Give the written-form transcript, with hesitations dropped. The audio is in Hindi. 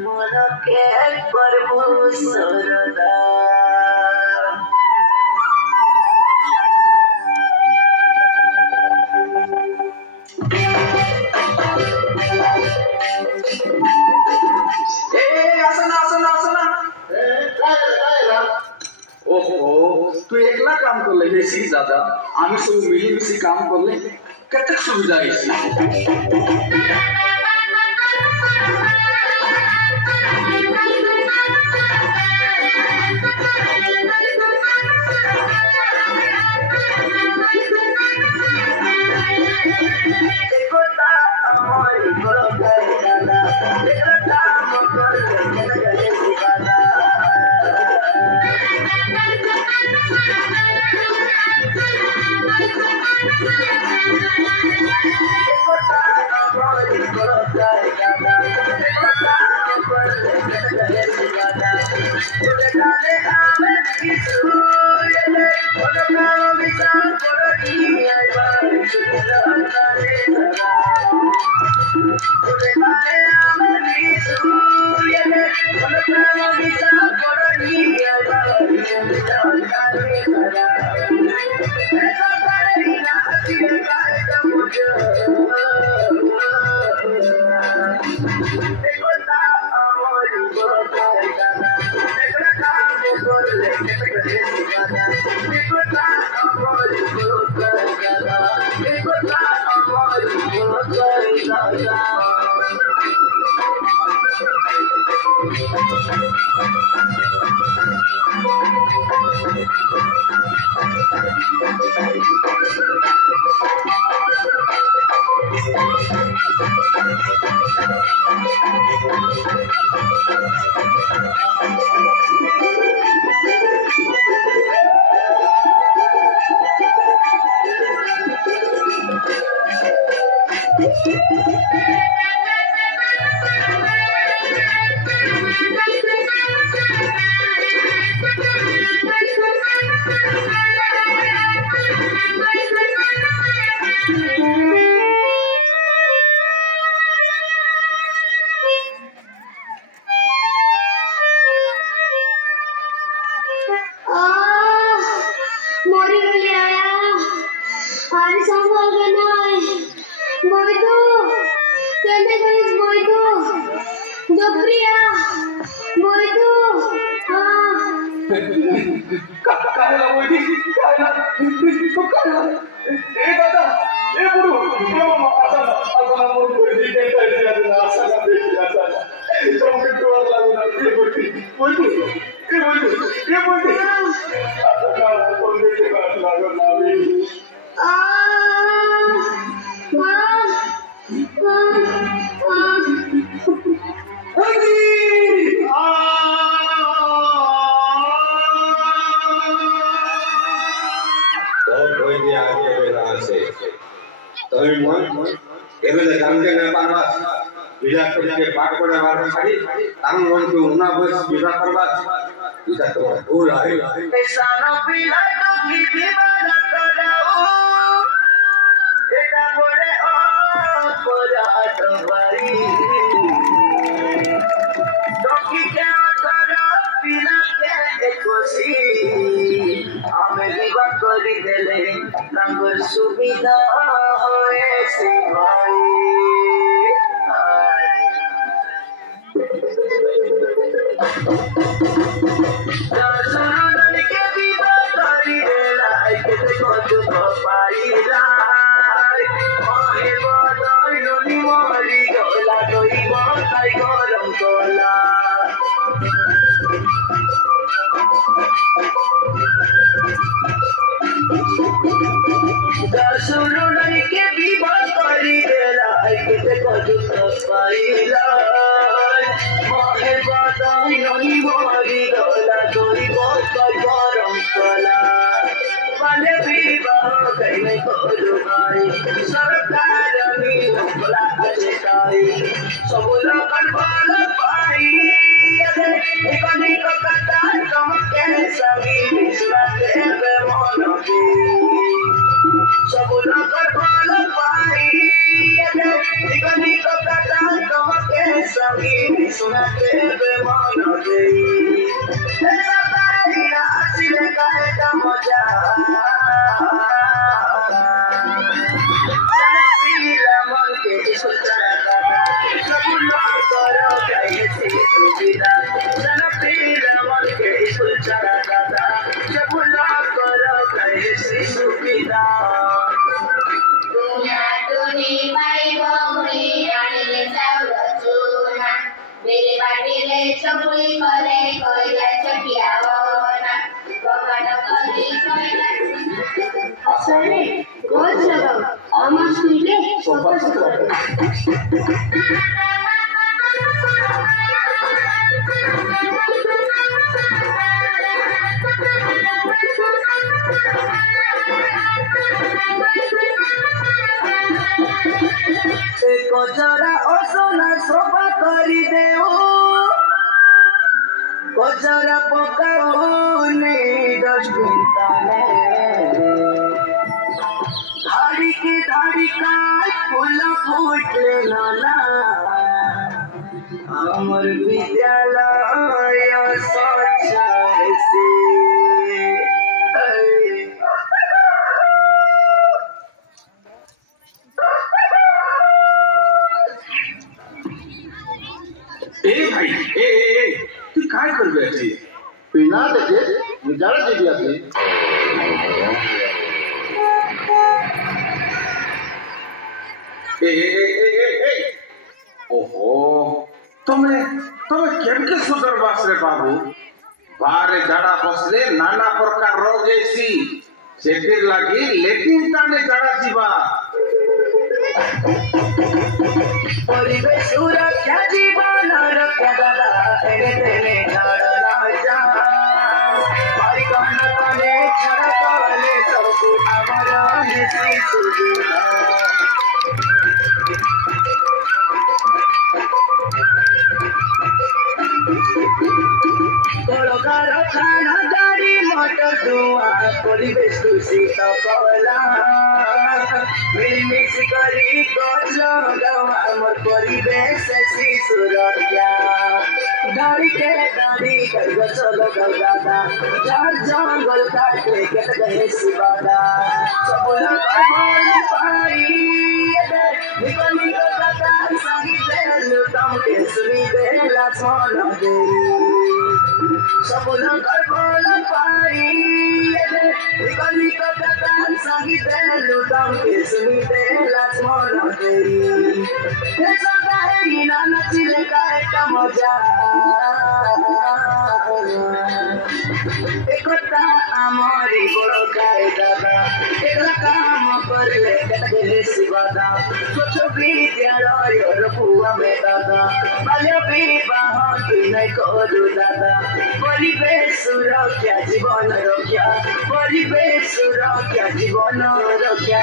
মনকে করবো সরদা तू एकला काम करले बेसी ज्यादा आम्ही सब मिलीमिशी काम करले कतक सुविधा सुविधा सुना केबे मन देई सताई नाचिले काहे मजा पीला मन के सुचरा दादा सब लोग करो कहे से सुविधा सन पीला मन के सुचरा दादा सब लोग करो कहे से सुविधा दुनिया टुनी भाई भौरी रानीले चाउर चूना मेरे बाटीले चकुली करे कोइला चकिया वना बगाड करी कोइला असरे गोज लगाऊ आमा सुइले सोपस कर कचरा असना सोफा करी देऊ कचरा पकाऊ ने डस्टबिन तले धाड़ी के धाड़ी का फूल फूटले नाना अमर विद्यालय सच्चाई से ए भाई ए तू काय कर बैठी बिना देखे विचार दे दिया थे ए ओहो तुम्हें केमके सुधर बास रे बाबू बारे जाड़ा बसले नाना प्रकार रोग जैसी सेतिर लागी लेकिन ताने जाड़ा जीवा परिवेश सुरक्षा जीवन रक्षा दादा एने तेने झड़ना जा हरि कहना कने झड़कले सबको अमर निसी सुविधा कारखाना गाड़ी मोटर धुआं परिवेश दूषित कला मिलमिश करी गछ लगावा मोर परिवेश से सुरक्षा गाड़ी के गाड़ी कर गछ लगावा झाड़ जंगल काट के गए सिवादा सब लोग पाई निकल निकल का सही दिल तुम के सुनी देला सोना दे सब लोग बोल पाई निकल निकल का सही दिल तुम के सुनी देला सोना दे ये सब है ना नचिले का मजा एकता आमरी बड़ गाय दादा एकला काम करले कतले सिवादा सोचो विद्यालय रपुआ में दादा बाल्य विवाह नहीं करू दादा परिवेश सुरक्षा जीवन रक्षा परिवेश सुरक्षा जीवन रक्षा